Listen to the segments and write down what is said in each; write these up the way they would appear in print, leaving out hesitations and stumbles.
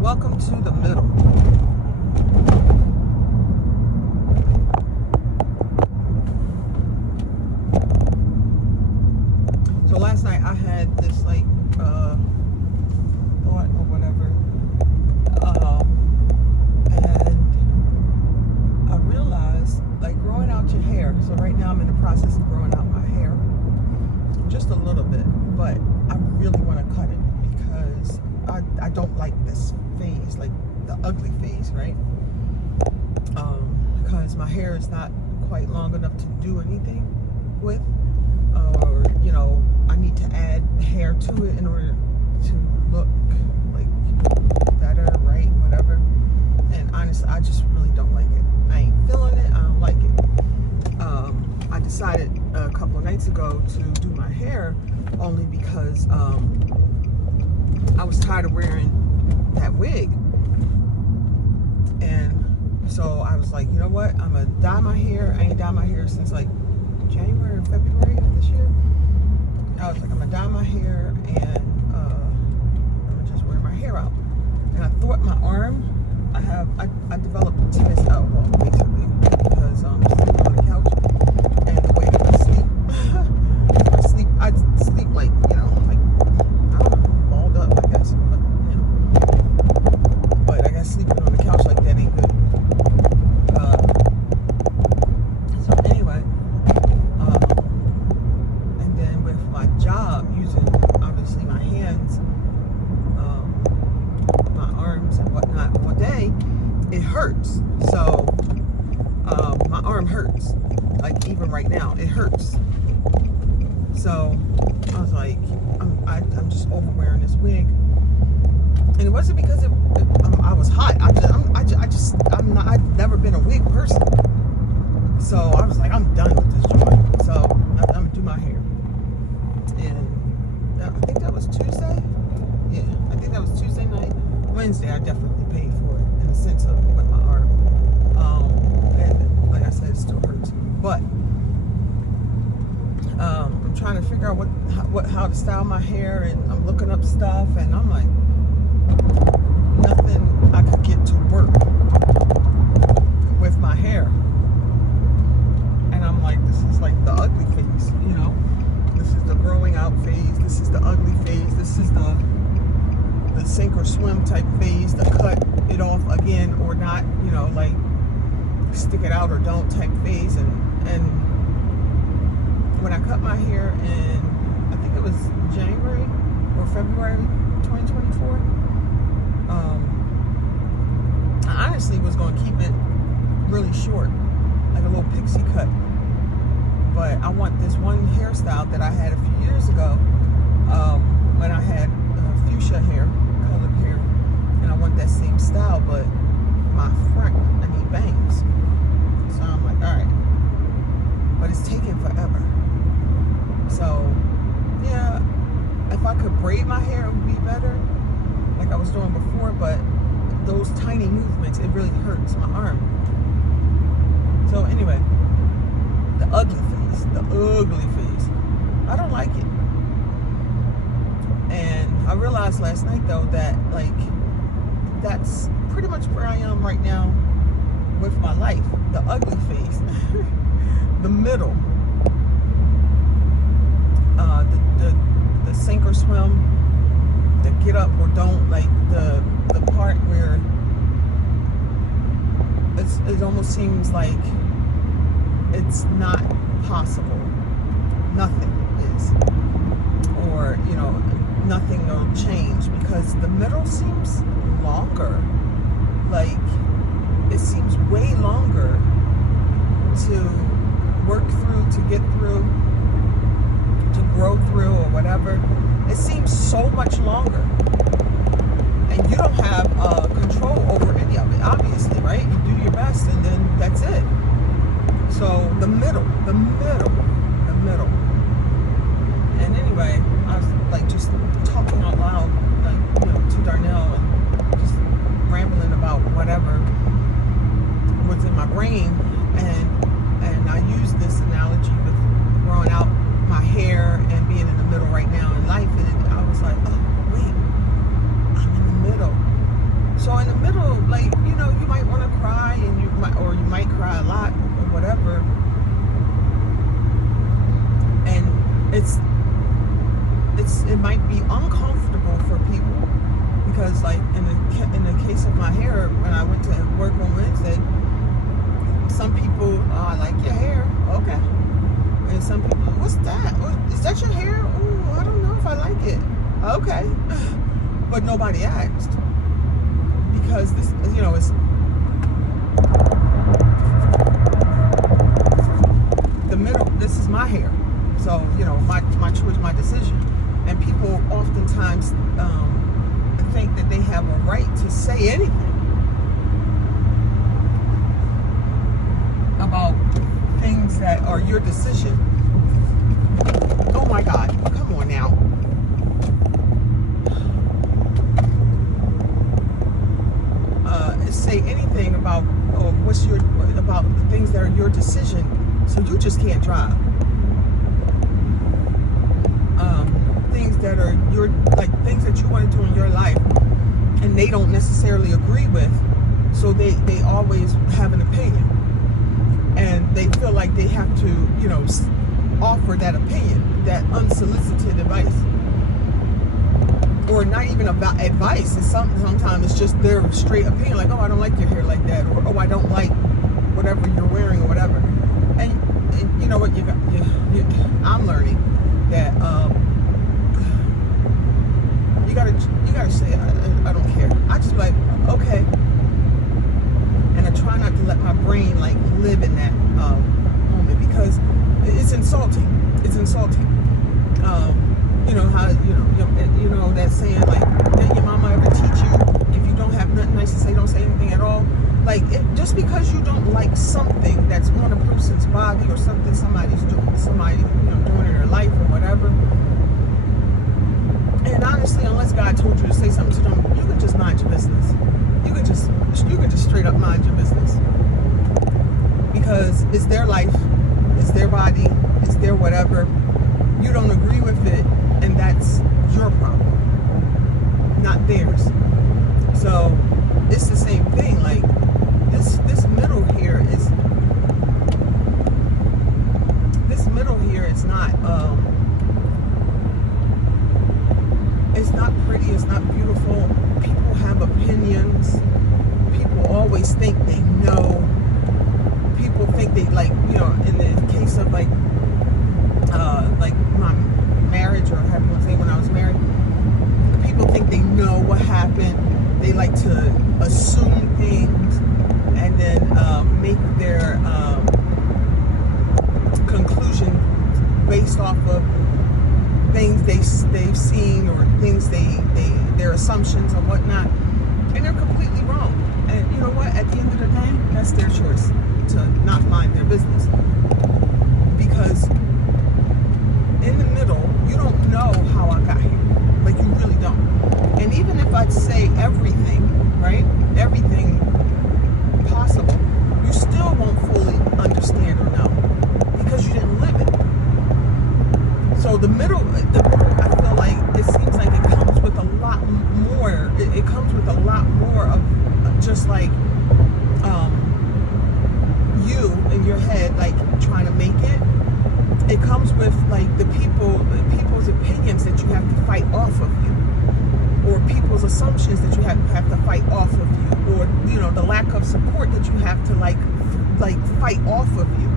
Welcome to the middle. So last night I had this like thought or whatever, and I realized like growing out your hair. So right now I'm in the process of growing out my hair, just a little bit, but I really want to cut it because I don't like this phase, like the ugly phase, right? Because my hair is not quite long enough to do anything with, or I need to add hair to it in order to look like better, right? Whatever. And honestly, I just really don't like it. I ain't feeling it. I don't like it. I decided a couple of nights ago to do my hair only because I was tired of wearing that wig, and so I was like, you know what, I'm gonna dye my hair. I ain't dyed my hair since like January or February of this year. I was like, I'm gonna dye my hair and I'm gonna just wear my hair out. And I thought my arm, I developed tennis elbow basically because I'm sleeping on the couch, and the way that I sleep like like I don't know, balled up, I guess. But I guess sleeping on the couch like that ain't good. So anyway, and then with my job, using obviously my hands, my arms and whatnot all day, it hurts. So my arm hurts. Like even right now, it hurts. So I was like, I'm just over wearing this wig, and it wasn't because I was hot. I've never been a wig person. So I was like, I'm done with this joint. So I'm gonna do my hair, and I think that was Tuesday. Yeah, I think that was Tuesday night. Wednesday, I definitely paid for it in the sense of with my arm. And like I said, it still hurts, but. I'm trying to figure out how to style my hair, and I'm looking up stuff, and I'm like, nothing I could get to work with my hair. And I'm like, this is like the ugly phase, This is the growing out phase. This is the ugly phase. This is the sink or swim type phase, the cut it off again or not, like stick it out or don't type phase. And when I cut my hair in, I think it was January or February 2024, I honestly was going to keep it really short, like a little pixie cut. But I want this one hairstyle that I had a few years ago, when I had fuchsia hair, colored hair, and I want that same style, but my front, I need bangs. So I'm like, all right, but it's taking forever. So, yeah, if I could braid my hair, it would be better, like I was doing before, but those tiny movements, it really hurts my arm. So anyway, the ugly phase, I don't like it. And I realized last night, though, that, like, that's pretty much where I am right now with my life, the ugly phase, the middle. The sink or swim, the get up or don't, like the part where it almost seems like it's not possible. Nothing is, or nothing will change, because the middle seems longer. Like it seems way longer to work through, to get through, to grow through, or whatever. It seems so much longer, and you don't have control over any of it, obviously, right? You do your best, and then that's it. So the middle. And anyway, I was like just talking out loud, like to Darnell, and just rambling about whatever was in my brain, and I used this analogy with growing out my hair and being in the middle right now in life, and I was like, oh wait, I'm in the middle. because like in the case of my hair, when I went to work on Wednesday, some people, oh, I like your hair, okay, and some people, what's that? Is that your hair? Oh, I don't know if I like it, okay, but nobody asked, because this, you know, it's the middle. This is my hair, so you know, my choice, my decision, and people oftentimes think that they have a right to say anything about things that are your decision. Oh my God, come on now. Say anything about about the things that are your decision, so you just can't drive. Things that are your, like things that you want to do in your life, and they don't necessarily agree with, so they always have an opinion, and they feel like they have to, you know, offer that opinion, that unsolicited advice, or not even about advice. It's sometimes it's just their straight opinion, like, oh, I don't like your hair like that, or oh, I don't like whatever you're wearing, or whatever. And you know what, I'm learning that you gotta say, I don't care. I just be like, okay, and I try not to let my brain like live in that moment, because it's insulting. It's insulting. You know how you know that saying, like, did your mama ever teach you, if you don't have nothing nice to say, don't say anything at all? Like, just because you don't like something that's on a person's body, or something somebody's doing, doing in their life or whatever. And honestly, unless God told you to say something to them, you can just mind your business. You can just straight up mind your business, because it's their life, it's their body, it's their whatever. You don't agree with it, and that's your problem, not theirs. So it's the same thing. Like this middle here is not it's not pretty, it's not beautiful. People have opinions. People always think they know. People think they, like, you know, in the case of like my marriage, or however you want to say, when I was married, people think they know what happened. They like to assume things, and then make their conclusion based off of things they've seen, or things their assumptions or whatnot, and they're completely wrong. And you know what? At the end of the day, that's their choice to not mind their business, because in the middle, you don't know how I got here. Like, you really don't. And even if I'd say everything, right, everything possible, you still won't fully understand or know, because you didn't live it. So the middle, I feel like it seems like it comes with a lot more. It comes with a lot more of just like you in your head, like trying to make it. It comes with like the people's opinions that you have to fight off of you, or people's assumptions that you have to fight off of you, or you know, the lack of support that you have to like fight off of you.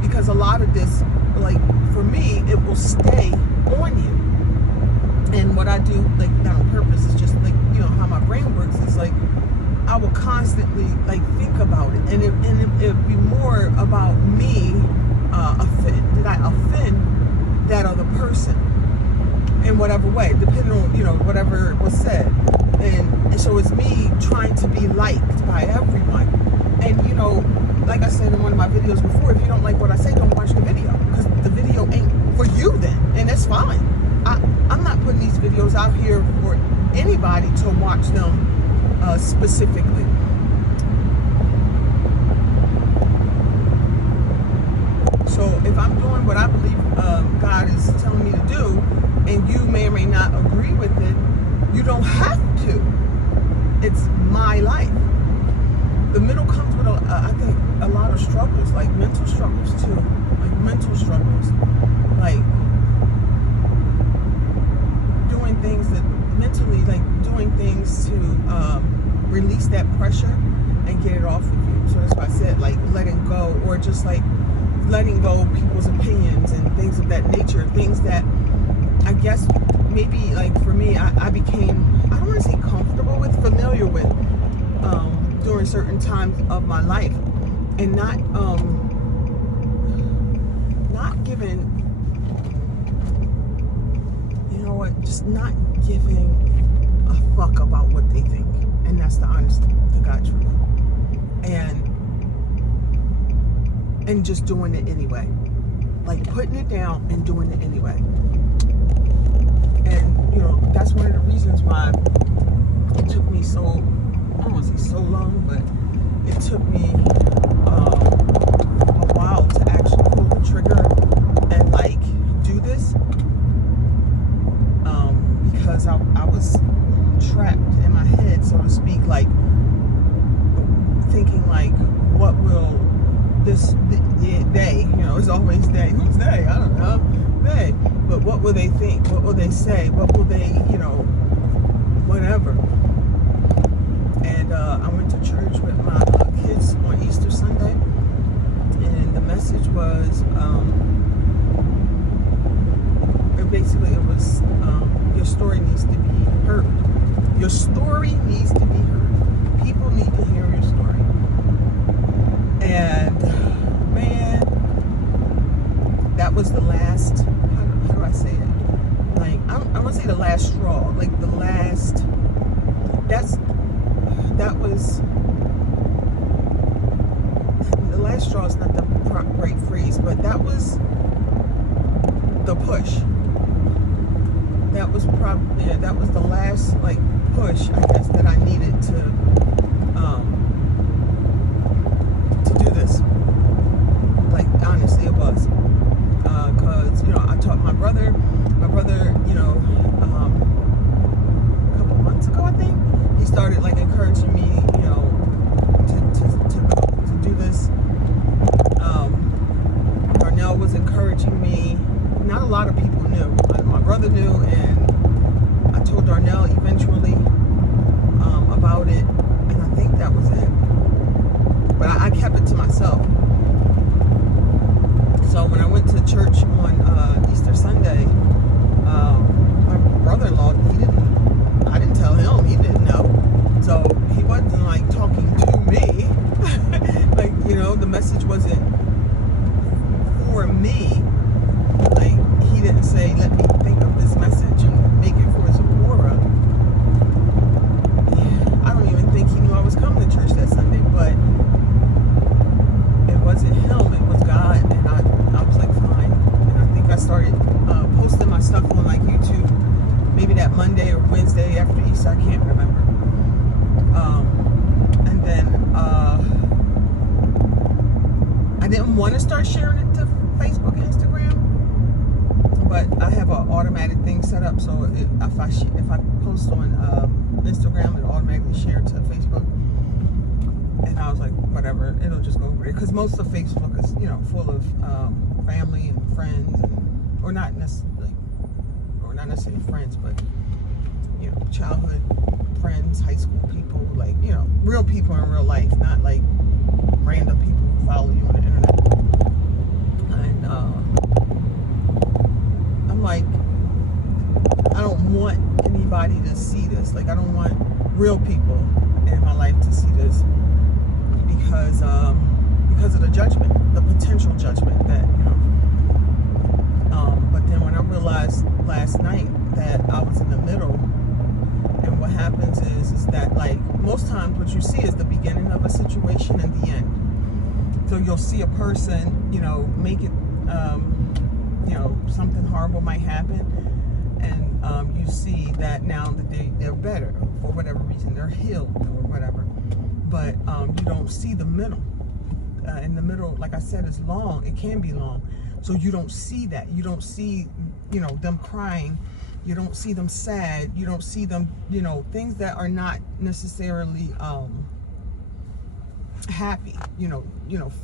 Because a lot of this, like for me, it will stay on you. And what I do, like not on purpose, is just like, you know, how my brain works. Is like I will constantly like think about it, and it'd be more about me. Did I offend that other person in whatever way, depending on, you know, whatever was said, and so it's me trying to be liked by everyone. And you know, like I said in one of my videos before, if you don't like what I say, don't watch the video, because the video ain't for you then, and that's fine. I'm not putting these videos out here for anybody to watch them specifically. So if I'm doing what I believe God is telling me to do, and you may or may not agree with it, you don't have to. It's my life. The middle comes with, I think, a lot of struggles, like mental struggles too. Like mental struggles. Like doing things that mentally, like doing things to release that pressure and get it off of you. So that's why I said like letting go, or just like letting go of people's opinions and things of that nature. Things that I guess maybe like for me, I became, I don't want to say comfortable with, familiar with during certain times of my life, and not giving, you know what, just not giving a fuck about what they think. And that's the honest to God truth. And just doing it anyway. Like putting it down and doing it anyway. And, you know, that's one of the reasons why it took me so, I don't want to say so long, but it took me a while to actually pull the trigger and like do this. Because I was trapped in my head, so to speak, like thinking like, what will they, you know, it's always they. Who's they? I don't know. They. But what will they think? What will they say? What will they, you know, whatever. And I went to church with my kids on Easter Sunday, and the message was, it was, your story needs to be heard. Your story needs to be heard. People need to hear your story. And man, that was the last, how do I say it? Like, I want to say the last straw. Like the last, that was, the last straw is not the right phrase, but that was the push. That was probably, yeah, that was the last like push, I guess, that I needed to do this. Like honestly, it was, cause you know I taught my brother, you know, a couple months ago I think, he started like encouraging me, you know, to do this. Darnell was encouraging me. Not a lot of people knew. My brother knew, and I told Darnell eventually about it, and I think that was it. But I kept it to myself. So when I went to church on Easter Sunday, my brother-in-law, I didn't tell him, he didn't know. So he wasn't like talking to me. Like, you know, the message wasn't for me. Like, he didn't say, let me think of this message and make it for Zipporah. I don't even think he knew I was coming to church that Sunday, but it wasn't him, it was God. And I was like, fine. And I think I started posting my stuff on like YouTube, maybe that Monday or Wednesday after Easter, I can't remember. And then I didn't want to start sharing it to Facebook and Instagram, but I have an automatic thing set up, so if I post on Instagram, it'll automatically share to Facebook. And I was like, whatever, it'll just go over there, because most of Facebook is, you know, full of family and friends, and, or not necessarily friends, but you know, childhood friends, high school people, like, you know, real people in real life, not like random people who follow you on the internet. And I'm like, I don't want anybody to see this. Like, I don't want real people in my life to see this, because of the judgment, the potential judgment that, you know. But then when I realized last night that I was in the middle, and what happens is that, like, most times what you see is the beginning of a situation and the end. So you'll see a person, you know, make it, you know, something horrible might happen, and you see that now that they're better for whatever reason, they're healed or whatever. But you don't see the middle. In the middle, like I said, is long. It can be long. So you don't see that. You don't see, you know, them crying. You don't see them sad. You don't see them, you know, things that are not necessarily happy. You know,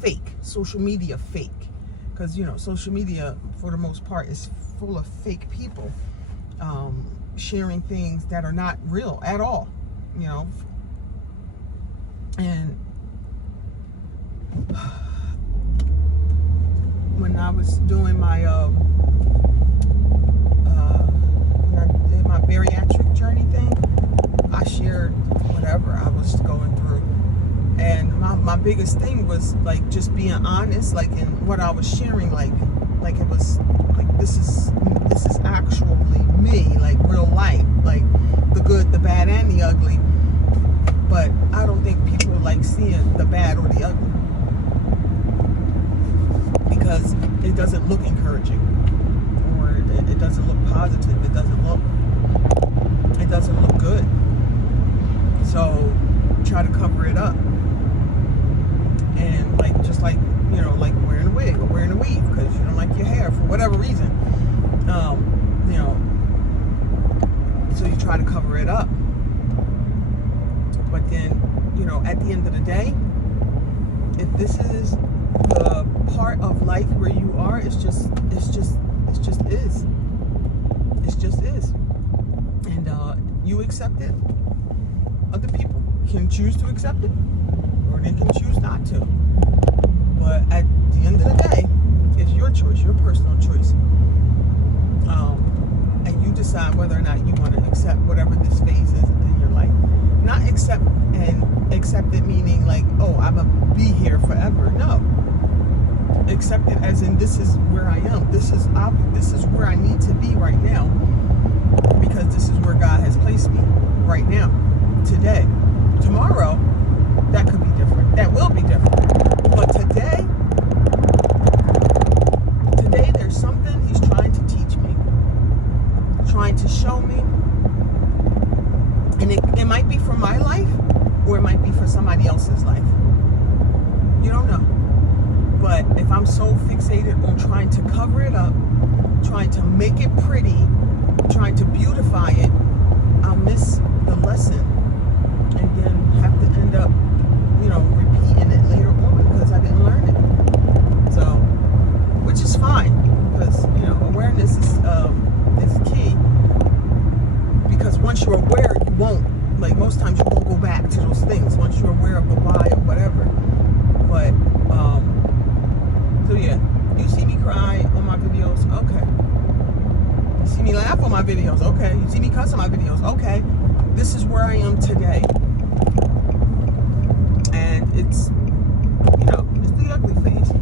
fake. Social media fake. Because, you know, social media, for the most part, is full of fake people. sharing things that are not real at all, you know. And when I was doing my when I did my bariatric journey thing, I shared whatever I was going through. And my biggest thing was like just being honest, like in what I was sharing, like it was like this is actually me, like real life, like the good, the bad, and the ugly. But I don't think people like seeing the bad or the ugly because it doesn't look encouraging, or it doesn't look positive. It doesn't look good. So try to cover it up. And like, just like, you know, like wearing a wig or wearing a weave because you don't like your hair for whatever reason, you know, so you try to cover it up. But then, you know, at the end of the day, if this is the part of life where you are, it's just is. And you accept it. Other people can choose to accept it, or they can choose not to. But at the end of the day, it's your choice, your personal choice. And you decide whether or not you want to accept whatever this phase is in your life. Not accept it meaning like, oh, I'm gonna be here forever. No. Accept it as in, this is where I am. This is where I need to be right now, because this is where God has placed me right now, today. Tomorrow, that could be different. That will be different. But today, there's something He's trying to teach me, trying to show me. And it might be for my life, or it might be for somebody else's life. You don't know. But if I'm so fixated on trying to cover it up, trying to make it pretty, trying to beautify it, I'll miss the lesson and then have to end up, you know, repeating it later on because I didn't learn it. So, which is fine, because, you know, awareness is key. Because once you're aware, you won't, like most times you won't go back to those things once you're aware of the why or whatever. But so yeah, you see me cry on my videos, okay. You see me laugh on my videos, okay. You see me cuss on my videos, okay. This is where I am today. And it's, you know, it's the ugly phase.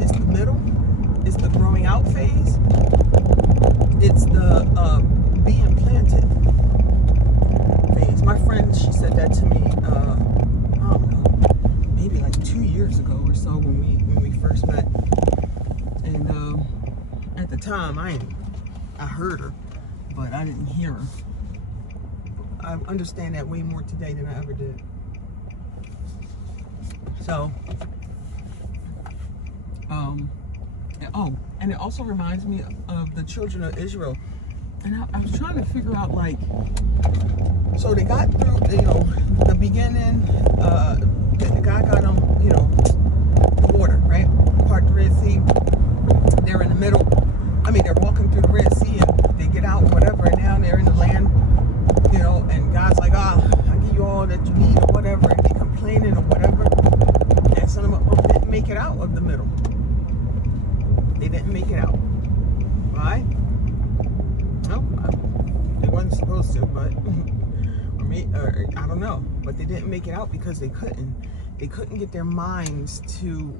It's the middle. It's the growing out phase. It's the being planted phase. My friend, she said that to me, I don't know, maybe like 2 years ago or so when we first met. And at the time, I heard her, but I didn't hear her. I understand that way more today than I ever did. So, and it also reminds me of the children of Israel. And I was trying to figure out, like, so they got through, you know, the beginning, God got them, you know, the water, right? Part the Red Sea. They're in the middle. I mean, they're walking through the Red Sea and they get out, whatever, and now they're in the land, you know, and God's like, I give you all that you need or whatever, and they complaining or whatever. And some of them didn't make it out of the middle. They didn't make it out. Why? No, they wasn't supposed to, but or I don't know. But they didn't make it out because they couldn't. They couldn't get their minds to.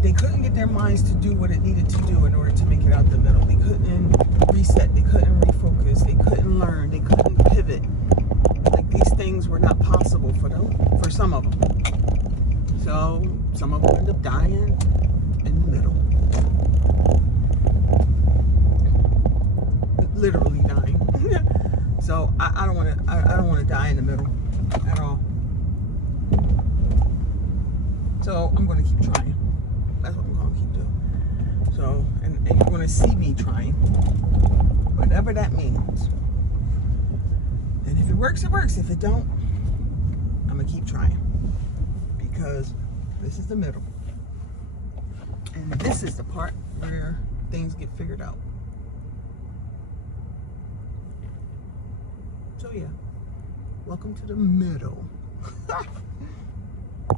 They couldn't get their minds to do what it needed to do in order to make it out the middle. They couldn't reset. They couldn't refocus. They couldn't learn. They couldn't pivot. Like, these things were not possible for them, for some of them. So some of them end up dying in the middle. Literally dying. So I don't want to die in the middle at all. So I'm going to keep trying. That's what I'm going to keep doing. So, and you're going to see me trying, whatever that means. And if it works, it works. If it don't, I'm going to keep trying, because this is the middle. And this is the part where things get figured out. to you. Welcome to the middle.